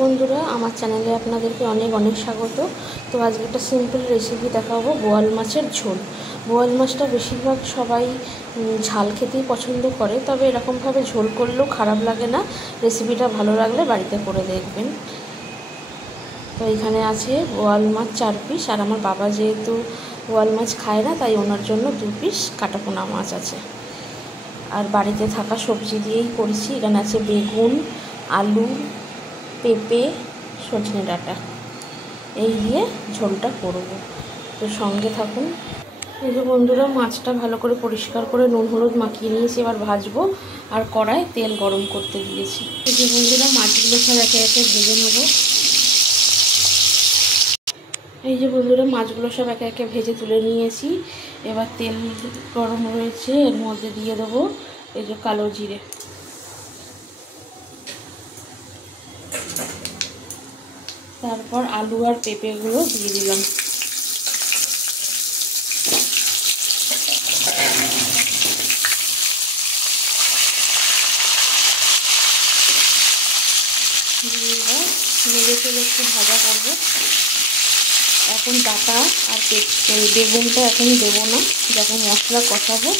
বন্ধুরা, আমার চ্যানেলে আপনাদেরকে অনেক অনেক স্বাগত। তো আজকে একটা সিম্পল রেসিপি দেখাবো, বোয়াল মাছের ঝোল। বোয়াল মাছটা বেশিরভাগ সবাই ঝাল খেতেই পছন্দ করে, তবে এরকমভাবে ঝোল করলেও খারাপ লাগে না। রেসিপিটা ভালো লাগলে বাড়িতে করে দেখবেন। তো এখানে আছে বোয়াল মাছ 4 পিস, আর আমার বাবা যেহেতু বোয়াল মাছ খায় না, তাই ওনার জন্য 2 পিস কাটাপোনা মাছ আছে। আর বাড়িতে থাকা সবজি দিয়েই করেছি। এখানে আছে বেগুন, আলু, পেঁপে, সজনে ডাঁটা, এই দিয়ে ঝোলটা করব। তো সঙ্গে থাকুন। এই যে বন্ধুরা, মাছটা ভালো করে পরিষ্কার করে নুন হলুদ মাখিয়ে নিয়েছি, এবার ভাজবো। আর কড়ায় তেল গরম করতে দিয়েছি। এই যে বন্ধুরা, মাছগুলো সব একে একে ভেজে নেব। এই যে বন্ধুরা, মাছগুলো সব একে একে ভেজে তুলে নিয়েছি। এবার তেল গরম রয়েছে, এর মধ্যে দিয়ে দেবো এই যে কালো জিরে, তারপর আলু আর পেঁপেগুলো দিয়ে দিলাম। নেড়ে চেড়ে একটু ভাজা করবো। এখন ডাঁটা আর বেগুনটা এখন দেবো না, যখন মশলা কষাবো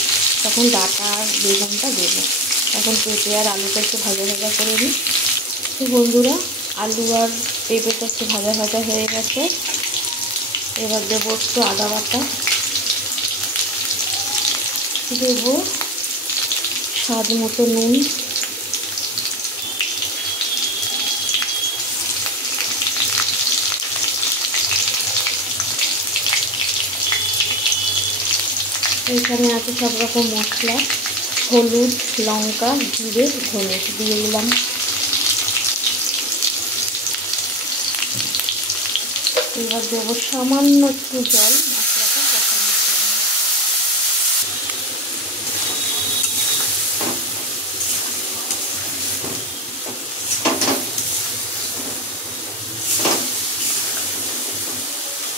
তখন ডাঁটা আর বেগুনটা দেবো। এখন পেঁপে আর আলুটা একটু ভাজা ভাজা করে নিই। তো বন্ধুরা, আলু আর পেঁপেটা একটু ভাজা ভাজা হয়ে গেছে। এবার দেবো একটু আদা বাটা, দেবো স্বাদ মতো নুন, এখানে আছে সব রকম মশলা, হলুদ, লঙ্কা, জিরে, ধনে দিয়ে দিলাম। এবার দেবো সামান্য একটু জল মশলাটা কষানোর জন্য।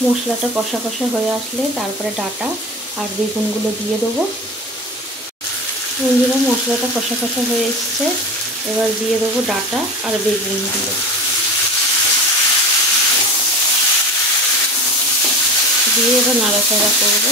মশলাটা কষা কষা হয়ে আসলে তারপরে ডাঁটা আর বেগুনগুলো দিয়ে দেবো। বন্ধুরা, মশলাটা কষা কষা হয়ে এসছে, এবার দিয়ে দেবো ডাঁটা আর বেগুনগুলো। দিয়ে এবার নাড়াচাড়া করবো।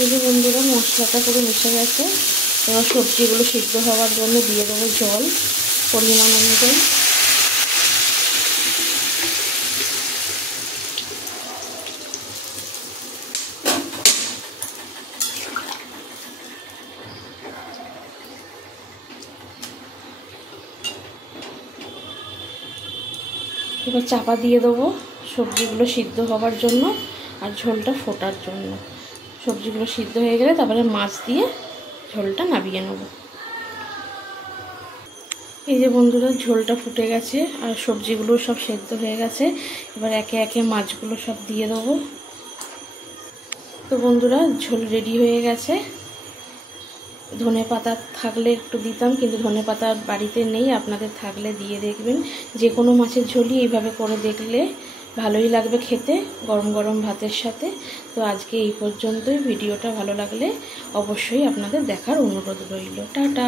এই যে বন্ধুরা, মশলাটা পুরো মিশে গেছে। এবার সবজিগুলো সিদ্ধ হওয়ার জন্য দিয়ে দেবো জল পরিমাণ অনুযায়ী। এবার চাপা দিয়ে দেবো সবজিগুলো সিদ্ধ হওয়ার জন্য আর ঝোলটা ফোটার জন্য। সবজিগুলো সিদ্ধ হয়ে গেলে তারপরে মাছ দিয়ে ঝোলটা নামিয়ে নেব। এই যে বন্ধুরা, ঝোলটা ফুটে গেছে আর সবজিগুলো সব সেদ্ধ হয়ে গেছে। এবার একে একে মাছগুলো সব দিয়ে দেবো। তো বন্ধুরা, ঝোল রেডি হয়ে গেছে। ধনে পাতা থাকলে একটু দিতাম, কিন্তু ধনে পাতা বাড়িতে নেই, আপনাদের থাকলে দিয়ে দেখবেন। যে কোনো মাছের ঝোলই এইভাবে করে দেখলে ভালোই লাগবে খেতে, গরম গরম ভাতের সাথে। তো আজকে এই পর্যন্তই। ভিডিওটা ভালো লাগলে অবশ্যই আপনাদের দেখার অনুরোধ রইল। টাটা।